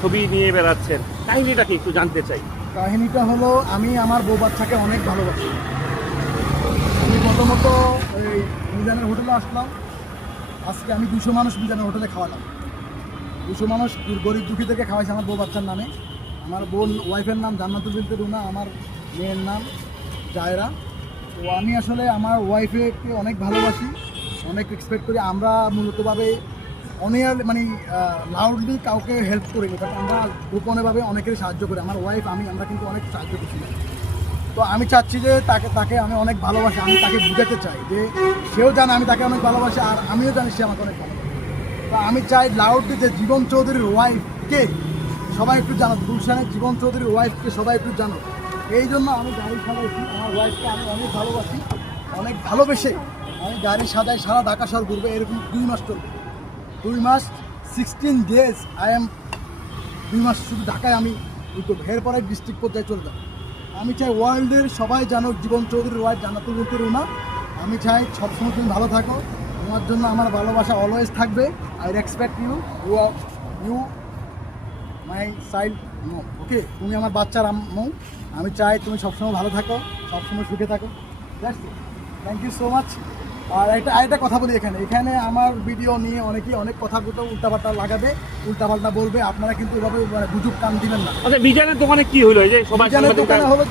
ছবি নিয়ে বেড়াচ্ছেন, কাহিনীটা কি একটু জানতে চাই। কাহিনীটা হলো, আমি আমার বউ বাচ্চাকে অনেক ভালোবাসি। আমি প্রথমত এই মিজানের হোটেলে আসলাম। আজকে আমি 200 মানুষ মিজানের হোটেলে খাওয়ালাম। 200 মানুষ গরিব দুঃখী থেকে খাওয়াইছে আমার বউ বাচ্চার নামে। আমার বোন ওয়াইফের নাম জান্নাতুল বিনতে রুনা, আমার মেয়ের নাম জায়রা। তো আমি আসলে আমার ওয়াইফকে অনেক ভালোবাসি, অনেক রেসপেক্ট করি। আমরা মূলতভাবে অনেক মানে লাউডলি কাউকে হেল্প করিনি, বাট আমরা গোপনেভাবে অনেকের সাহায্য করি। আমার ওয়াইফ আমরা কিন্তু অনেক সাহায্য করছি। তো আমি চাচ্ছি যে তাকে আমি অনেক ভালোবাসি। আমি তাকে বুঝাতে চাই যে সেও জানে আমি তাকে অনেক ভালোবাসি, আর আমিও জানি সে আমাকে অনেক ভালোবাসে। তো আমি চাই লাউডলি যে জীবন চৌধুরীর ওয়াইফকে সবাই একটু জানো, গুলশানের জীবন চৌধুরীর ওয়াইফকে সবাই একটু জানো। এই জন্য আমি গাড়ি সাজাইছি। আমার ওয়াইফকে আমি অনেক ভালোবাসি, অনেক ভালোবেসে আমি গাড়ি সাজাই, সারা ঢাকা শহর ঘুরবে। এরকম 2 মাস চলবে, 2 মাস 16 ডেজ। 2 মাস শুধু ঢাকায় আমি এরপরে ডিস্ট্রিক্ট পর্যায়ে চলে যাবো। আমি চাই ওয়ার্ল্ডের সবাই জানুক জীবন চৌধুরীর ওয়াইফ জান্নাতুল বিনতে রুনা। আমি চাই সবসময় তুমি ভালো থাকো, তোমার জন্য আমার ভালোবাসা অলওয়েজ থাকবে। I respect you, you my child mom. Okay, তুমি আমার বাচ্চার আম্মু। আমি চাই তুমি সবসময় ভালো থাকো, সবসময় সুখে থাকো। Thank you so much. আর একটা কথা বলি, এখানে আমার ভিডিও নিয়ে অনেকেই অনেক কথা বলতে উল্টাপাল্টা লাগাবে, উল্টাপাল্টা বলবে। আপনারা কিন্তু এভাবে গুজব কান দিবেন না। আচ্ছা, মিজানের দোকানে কি হলো? এই যে সবাই মিজানের দোকানে হলো